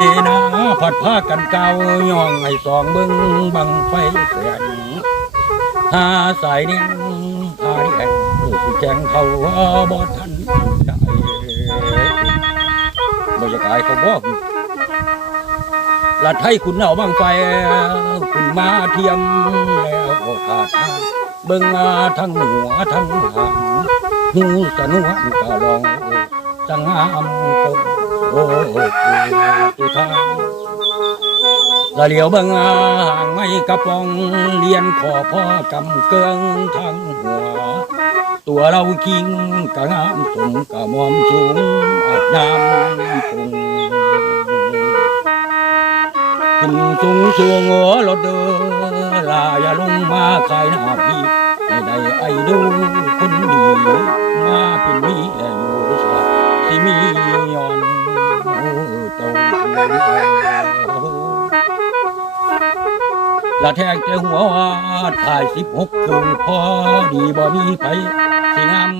นี่นะผัดผ้ากันเก่าย่องให้สองเบิ้งบังไฟเสียนหาสายเนียงพาแองผู้แจงเขาบ่ทันใจบ่จะกายเขาบอกลัดให้คุณเอาบังไฟคุณมาเทียมแล้วขาดทางเบิ่งมาทั้งหัวทั้งหางหูสนวนกะลองจังงามตรง โอ้ตุทางละเหลียวเบังอาห่างไม่กระปองเรียนขอพ่อกำเกิงทั้งหัว ตัวเราคิงกะงามสมกะมอมสูงอาจยามคงขึ้นสูงสูงหัวรถเดินลาอย่าลงมาขายหน้าพี่ให้ได้ไอ้ดูคนดีมาเป็นมียอยู่สาที่มีาละแทงแต่หัวว่าถ่ายสิบหกคืนพอดีบ่มีไผสิงาม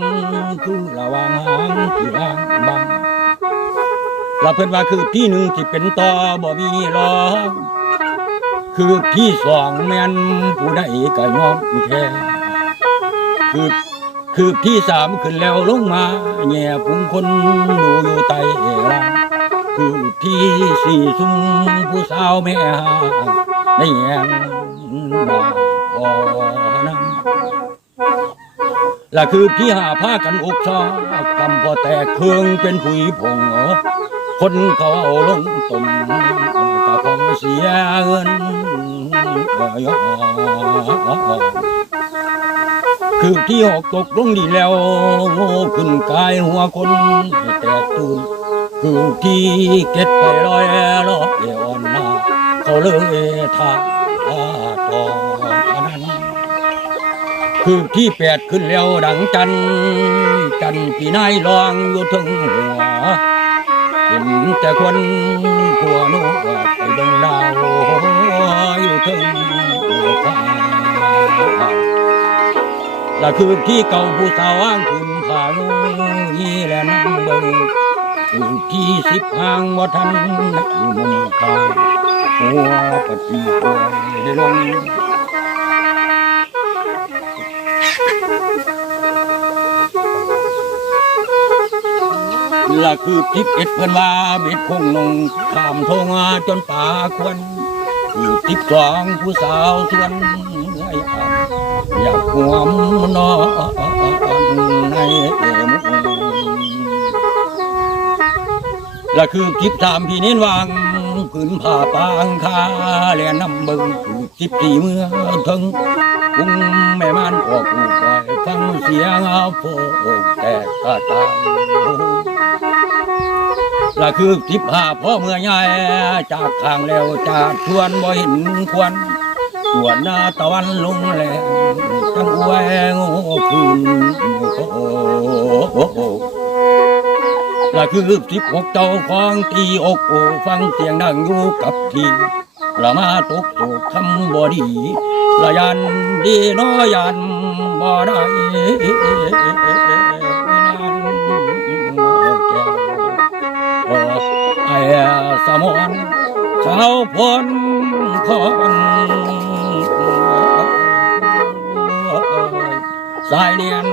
คือระวางหางที่บางบางละเพิ่นว่าคือที่หนึ่งที่เป็นต่อบ่มีรองคือที่สองแม่นผู้ใดก็ยอมแท้คือคือที่สามขึ้นแล้วลงมาแง่พุงคนดูอยู่ใต้ล่าง คือที่สี่ซุ่มผู้สาวแม่หาในแง่งนาพอนำและคือที่หาผ้ากันอกชอคำพอแต่เครื่องเป็นผุยผงคนเขาเอาลงตุ่มกะพองเสียเงินคือที่หกตกลงดีแล้วโง่ขึ้นกายหัวคนแตกตื่น คือที่เก็ดไปลอยลอยอ่อนนาเขาเลยท่าต่อนั้นคือที่แปดขึ้นแล้วดังจัน จันทร์ปีนายลองอยู่ถึงหัวเห็นแต่คนผัวนูไปเบิ่งดาวอยู่ถึงฟ้าและคือที่เก่าผู้สาวอ้างคุณผางูนี่และนั่งเบิ่ง คือที่สิบหางบ่ทันนักมุมคางหัวปฏิปล่อยลงละคือทิพเอ็ดเพิ่อนว่าบิดคงลงข้ามทงาจนป่าควนคือทิพสองผู้สาวสวนไอ้อ่านอยากหวมนอ และคือทิพสามพี่เน้นวางขึ้นผ่าปางคาแลนำเบิงคือทิพที่เมื่อถึงกุ้งแม่มันออกลูกปล่อยฟังเสียงอาโฟกแต่กะตาละคือทิพหาพ่อเมื่อใหญ่จากข้างแล้วจากชวนบ่เห็นควรชวนหน้าตะวันลงแรงจังแวงโอ้คืน ละคือสิบหกเจ้าของตีอกโอฟังเสียงดังอยู่กับทีละมาตกโศกคำบ่ดีละยันดีน้อยันบ่ได้ไอ้สมอนเขาพ้นของสายเนียน